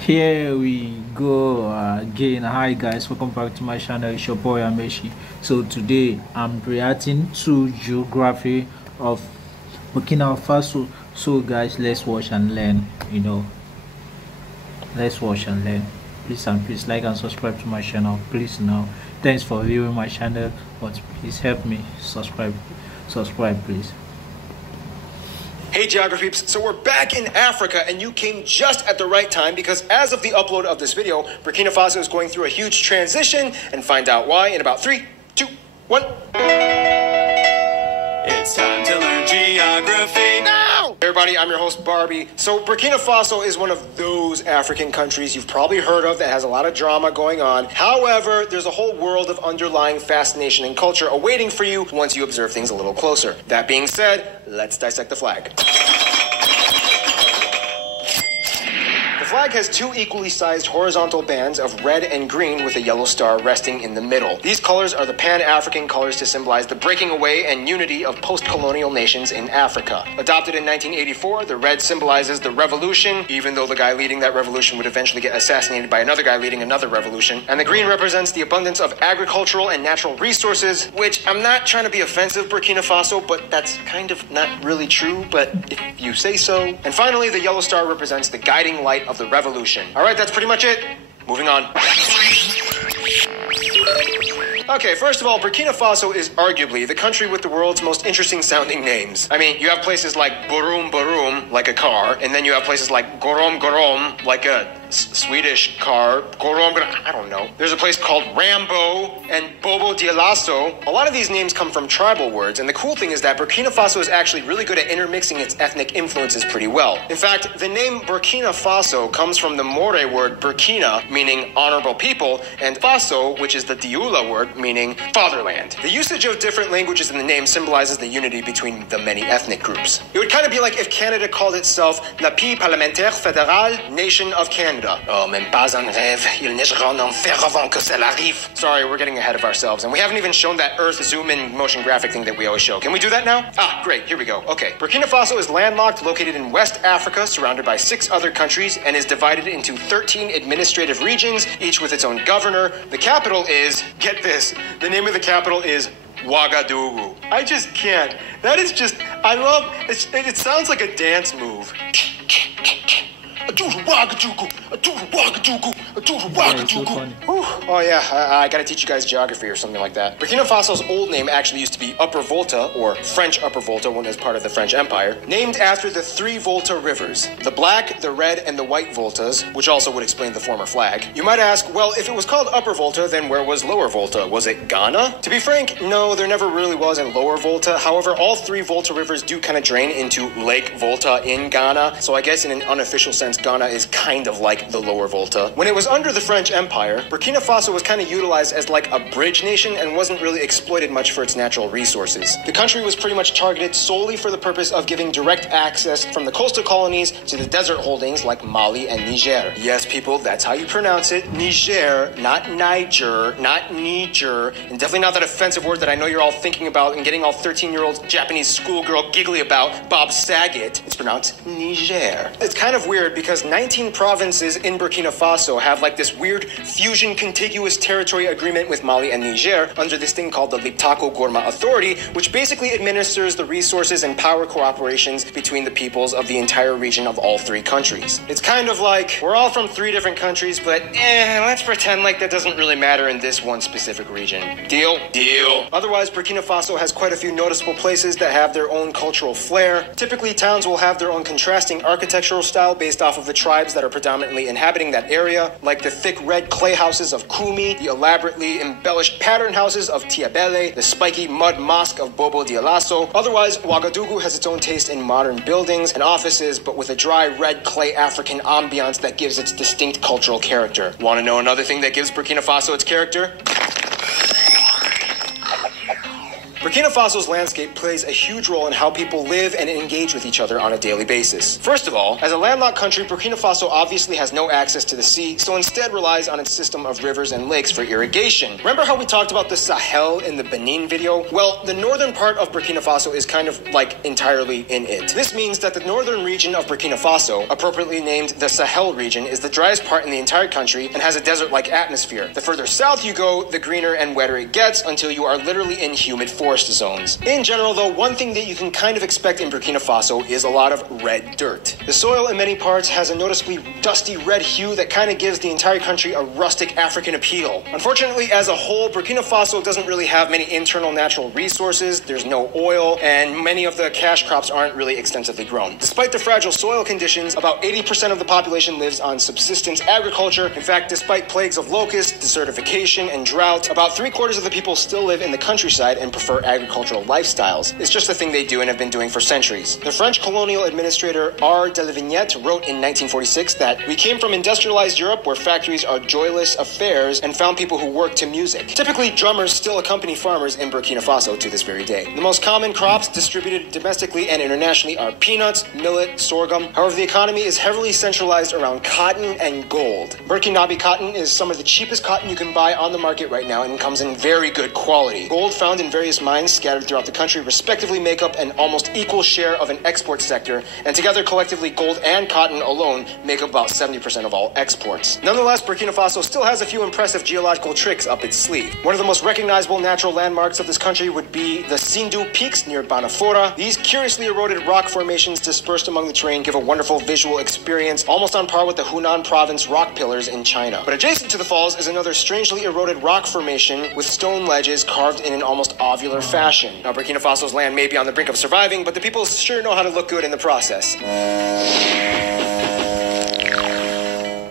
Here we go again. Hi guys, welcome back to my channel. It's your boy Ameshi. So today I'm reacting to geography of Burkina Faso. So guys, let's watch and learn. Let's watch and learn. Please and please like and subscribe to my channel. Please now. Thanks for viewing my channel, but please help me subscribe please. Hey Geography peeps, so we're back in Africa and you came just at the right time because as of the upload of this video, Burkina Faso is going through a huge transition and find out why in about 3, 2, 1. It's time to learn geography now! Hey everybody, I'm your host Barbie. So Burkina Faso is one of those African countries you've probably heard of that has a lot of drama going on. However, there's a whole world of underlying fascination and culture awaiting for you once you observe things a little closer. That being said, let's dissect the flag. The flag has two equally sized horizontal bands of red and green with a yellow star resting in the middle. These colors are the Pan-African colors to symbolize the breaking away and unity of post-colonial nations in Africa. Adopted in 1984, the red symbolizes the revolution, even though the guy leading that revolution would eventually get assassinated by another guy leading another revolution. And the green represents the abundance of agricultural and natural resources, which I'm not trying to be offensive, Burkina Faso, but that's kind of not really true, but if you say so. And finally, the yellow star represents the guiding light of the revolution. All right, that's pretty much it. Moving on. Okay, first of all, Burkina Faso is arguably the country with the world's most interesting sounding names. I mean, you have places like Burum Burum, like a car, and then you have places like Gorom Gorom, like a Swedish car. Gorom, I don't know. There's a place called Rambo and Bobo Dioulasso. A lot of these names come from tribal words, and the cool thing is that Burkina Faso is actually really good at intermixing its ethnic influences pretty well. In fact, the name Burkina Faso comes from the Moore word Burkina, meaning honorable people, and Faso, which is the Dioula word, meaning fatherland. The usage of different languages in the name symbolizes the unity between the many ethnic groups. It would kind of be like if Canada called itself La Pays Parlementaire Fédérale Nation of Canada. Oh, même pas un rêve, il neigera en enfer avant que cela arrive. Sorry, we're getting ahead of ourselves, and we haven't even shown that Earth zoom-in motion graphic thing that we always show. Can we do that now? Ah, great, here we go. Okay, Burkina Faso is landlocked, located in West Africa, surrounded by 6 other countries, and is divided into 13 administrative regions, each with its own governor. The capital is, get this, the name of the capital is Ouagadougou. I just can't. That is just, I love, it sounds like a dance move. Oh yeah, I gotta teach you guys geography or something like that. Burkina Faso's old name actually used to be Upper Volta, or French Upper Volta when it was part of the French Empire, named after the 3 Volta rivers, the black, the red, and the white Voltas, which also would explain the former flag. You might ask, well, if it was called Upper Volta, then where was Lower Volta? Was it Ghana? To be frank, no, there never really was in Lower Volta. However, all 3 Volta rivers do kind of drain into Lake Volta in Ghana, so I guess in an unofficial sense, Ghana is kind of like the Lower Volta. When it was under the French Empire, Burkina Faso was kind of utilized as like a bridge nation and wasn't really exploited much for its natural resources. The country was pretty much targeted solely for the purpose of giving direct access from the coastal colonies to the desert holdings like Mali and Niger. Yes, people, that's how you pronounce it. Niger, not Niger, not Niger, and definitely not that offensive word that I know you're all thinking about and getting all 13-year-old Japanese schoolgirl giggly about, Bob Saget. It's pronounced Niger. It's kind of weird because 19 provinces in Burkina Faso have like this weird fusion contiguous territory agreement with Mali and Niger under this thing called the Liptako Gourma Authority, which basically administers the resources and power cooperations between the peoples of the entire region of all 3 countries. It's kind of like, we're all from 3 different countries, but let's pretend like that doesn't really matter in this one specific region. Deal? Deal. Otherwise, Burkina Faso has quite a few noticeable places that have their own cultural flair. Typically, towns will have their own contrasting architectural style based off of the tribes that are predominantly inhabiting that area, like the thick red clay houses of Kumi, the elaborately embellished pattern houses of Tiabele, the spiky mud mosque of Bobo Dioulasso. Otherwise, Ouagadougou has its own taste in modern buildings and offices, but with a dry red clay African ambiance that gives its distinct cultural character. Want to know another thing that gives Burkina Faso its character? Burkina Faso's landscape plays a huge role in how people live and engage with each other on a daily basis. First of all, as a landlocked country, Burkina Faso obviously has no access to the sea, so instead relies on its system of rivers and lakes for irrigation. Remember how we talked about the Sahel in the Benin video? Well, the northern part of Burkina Faso is kind of like entirely in it. This means that the northern region of Burkina Faso, appropriately named the Sahel region, is the driest part in the entire country and has a desert-like atmosphere. The further south you go, the greener and wetter it gets until you are literally in humid forest zones. In general, though, one thing that you can kind of expect in Burkina Faso is a lot of red dirt. The soil in many parts has a noticeably dusty red hue that kind of gives the entire country a rustic African appeal. Unfortunately, as a whole, Burkina Faso doesn't really have many internal natural resources. There's no oil, and many of the cash crops aren't really extensively grown. Despite the fragile soil conditions, about 80% of the population lives on subsistence agriculture. In fact, despite plagues of locusts, desertification, and drought, about 3/4 of the people still live in the countryside and prefer agricultural lifestyles. It's just a thing they do and have been doing for centuries. The French colonial administrator R. de la Vignette wrote in 1946 that we came from industrialized Europe where factories are joyless affairs and found people who work to music. Typically, drummers still accompany farmers in Burkina Faso to this very day. The most common crops distributed domestically and internationally are peanuts, millet, sorghum. However, the economy is heavily centralized around cotton and gold. Burkinabe cotton is some of the cheapest cotton you can buy on the market right now and comes in very good quality. Gold found in various mines scattered throughout the country respectively make up an almost equal share of an export sector, and together collectively gold and cotton alone make up about 70% of all exports. Nonetheless, Burkina Faso still has a few impressive geological tricks up its sleeve. One of the most recognizable natural landmarks of this country would be the Sindou Peaks near Banafora. These curiously eroded rock formations dispersed among the terrain give a wonderful visual experience, almost on par with the Hunan province rock pillars in China. But adjacent to the falls is another strangely eroded rock formation with stone ledges carved in an almost ovular fashion. Now, Burkina Faso's land may be on the brink of surviving, but the people sure know how to look good in the process.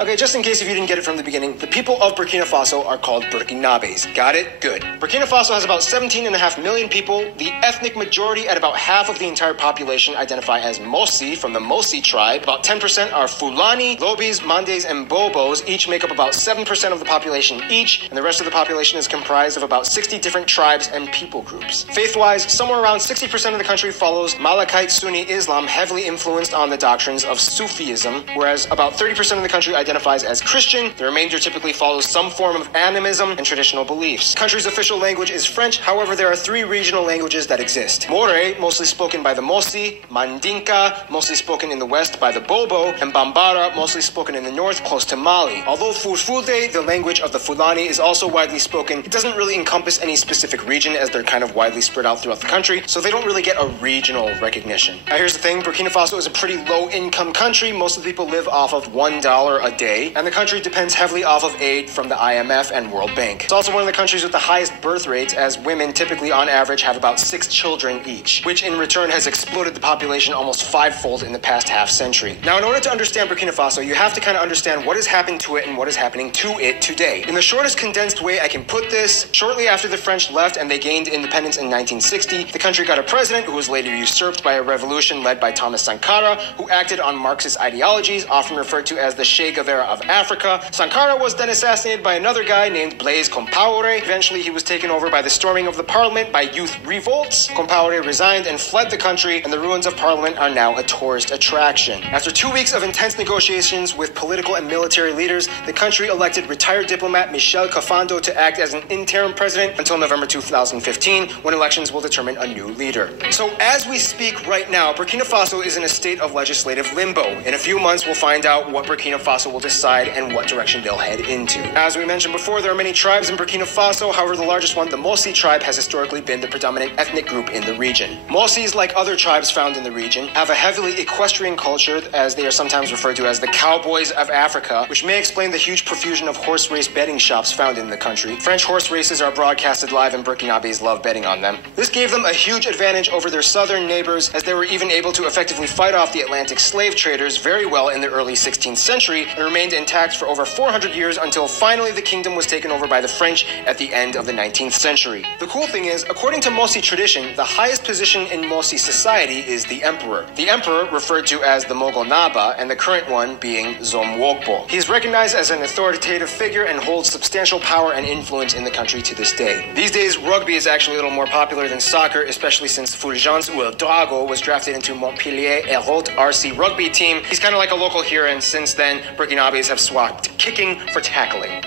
Okay, just in case if you didn't get it from the beginning, the people of Burkina Faso are called Burkinabes. Got it? Good. Burkina Faso has about 17.5 million people. The ethnic majority at about half of the entire population identify as Mossi from the Mossi tribe. About 10% are Fulani, Lobis, Mandes, and Bobos. Each make up about 7% of the population each, and the rest of the population is comprised of about 60 different tribes and people groups. Faith-wise, somewhere around 60% of the country follows Malakite Sunni Islam, heavily influenced on the doctrines of Sufism, whereas about 30% of the country identifies as Christian. The remainder typically follows some form of animism and traditional beliefs. The country's official language is French. However, there are 3 regional languages that exist. More, mostly spoken by the Mossi, Mandinka, mostly spoken in the west by the Bobo, and Bambara, mostly spoken in the north close to Mali. Although Fulfulde, the language of the Fulani, is also widely spoken, it doesn't really encompass any specific region as they're kind of widely spread out throughout the country, so they don't really get a regional recognition. Now here's the thing, Burkina Faso is a pretty low-income country. Most of the people live off of $1 a day, and the country depends heavily off of aid from the IMF and World Bank. It's also one of the countries with the highest birth rates, as women typically on average have about 6 children each, which in return has exploded the population almost 5-fold in the past half century. Now, in order to understand Burkina Faso, you have to kind of understand what has happened to it and what is happening to it today. In the shortest condensed way I can put this, shortly after the French left and they gained independence in 1960, the country got a president who was later usurped by a revolution led by Thomas Sankara, who acted on Marxist ideologies, often referred to as the Che Guevara of Africa. Sankara was then assassinated by another guy named Blaise Compaoré. Eventually, he was taken over by the storming of the parliament by youth revolts. Compaoré resigned and fled the country, and the ruins of parliament are now a tourist attraction. After 2 weeks of intense negotiations with political and military leaders, the country elected retired diplomat Michel Kafando to act as an interim president until November 2015, when elections will determine a new leader. So as we speak right now, Burkina Faso is in a state of legislative limbo. In a few months, we'll find out what Burkina Faso will decide and what direction they'll head into. As we mentioned before, there are many tribes in Burkina Faso. However, the largest one, the Mossi tribe, has historically been the predominant ethnic group in the region. Mossis, like other tribes found in the region, have a heavily equestrian culture, as they are sometimes referred to as the cowboys of Africa, which may explain the huge profusion of horse race betting shops found in the country. French horse races are broadcasted live and Burkinabes love betting on them. This gave them a huge advantage over their southern neighbors, as they were even able to effectively fight off the Atlantic slave traders very well in the early 16th century, and remained intact for over 400 years until finally the kingdom was taken over by the French at the end of the 19th century. The cool thing is, according to Mosi tradition, the highest position in Mosi society is the emperor. The emperor referred to as the Mogol Naba, and the current one being Zomwogbo. He is recognized as an authoritative figure and holds substantial power and influence in the country to this day. These days, rugby is actually a little more popular than soccer, especially since Fulgence Ouedraogo was drafted into Montpellier Hérault RC rugby team. He's kind of like a local here, and since then, Burkinabés have swapped kicking for tackling.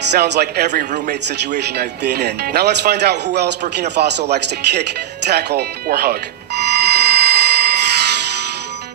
Sounds like every roommate situation I've been in. Now let's find out who else Burkina Faso likes to kick, tackle, or hug.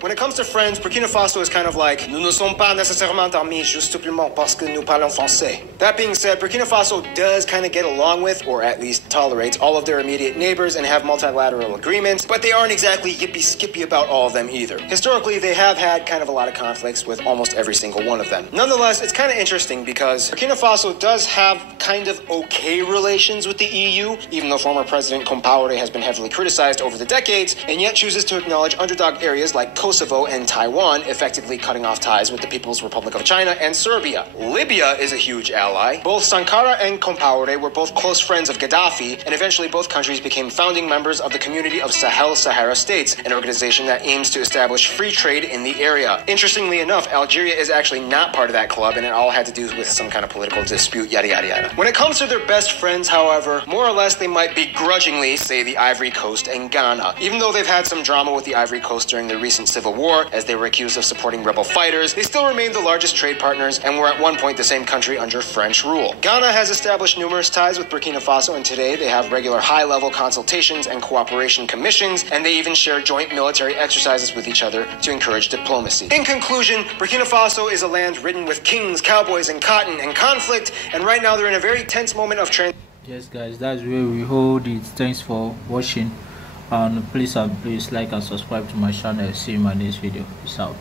When it comes to friends, Burkina Faso is kind of like, nous ne sommes pas nécessairement amis, juste simplement parce que nous parlons français. That being said, Burkina Faso does kind of get along with, or at least tolerates, all of their immediate neighbors and have multilateral agreements, but they aren't exactly yippee-skippy about all of them either. Historically, they have had kind of a lot of conflicts with almost every single one of them. Nonetheless, it's kind of interesting because Burkina Faso does have kind of okay relations with the EU, even though former President Compaoré has been heavily criticized over the decades, and yet chooses to acknowledge underdog areas like Kosovo and Taiwan, effectively cutting off ties with the People's Republic of China and Serbia. Libya is a huge ally. Both Sankara and Compaoré were both close friends of Gaddafi, and eventually both countries became founding members of the Community of Sahel-Sahara States, an organization that aims to establish free trade in the area. Interestingly enough, Algeria is actually not part of that club, and it all had to do with some kind of political dispute, yada yada yada. When it comes to their best friends, however, more or less they might begrudgingly say the Ivory Coast and Ghana. Even though they've had some drama with the Ivory Coast during the recent civil war, as they were accused of supporting rebel fighters, they still remain the largest trade partners and were at one point the same country under French rule. Ghana has established numerous ties with Burkina Faso, and today they have regular high-level consultations and cooperation commissions, and they even share joint military exercises with each other to encourage diplomacy. In conclusion, Burkina Faso is a land ridden with kings, cowboys, and cotton and conflict, and right now they're in a very tense moment of transition. Yes guys, that's where we hold it. Thanks for watching, and please like and subscribe to my channel. See you in my next video. Peace out.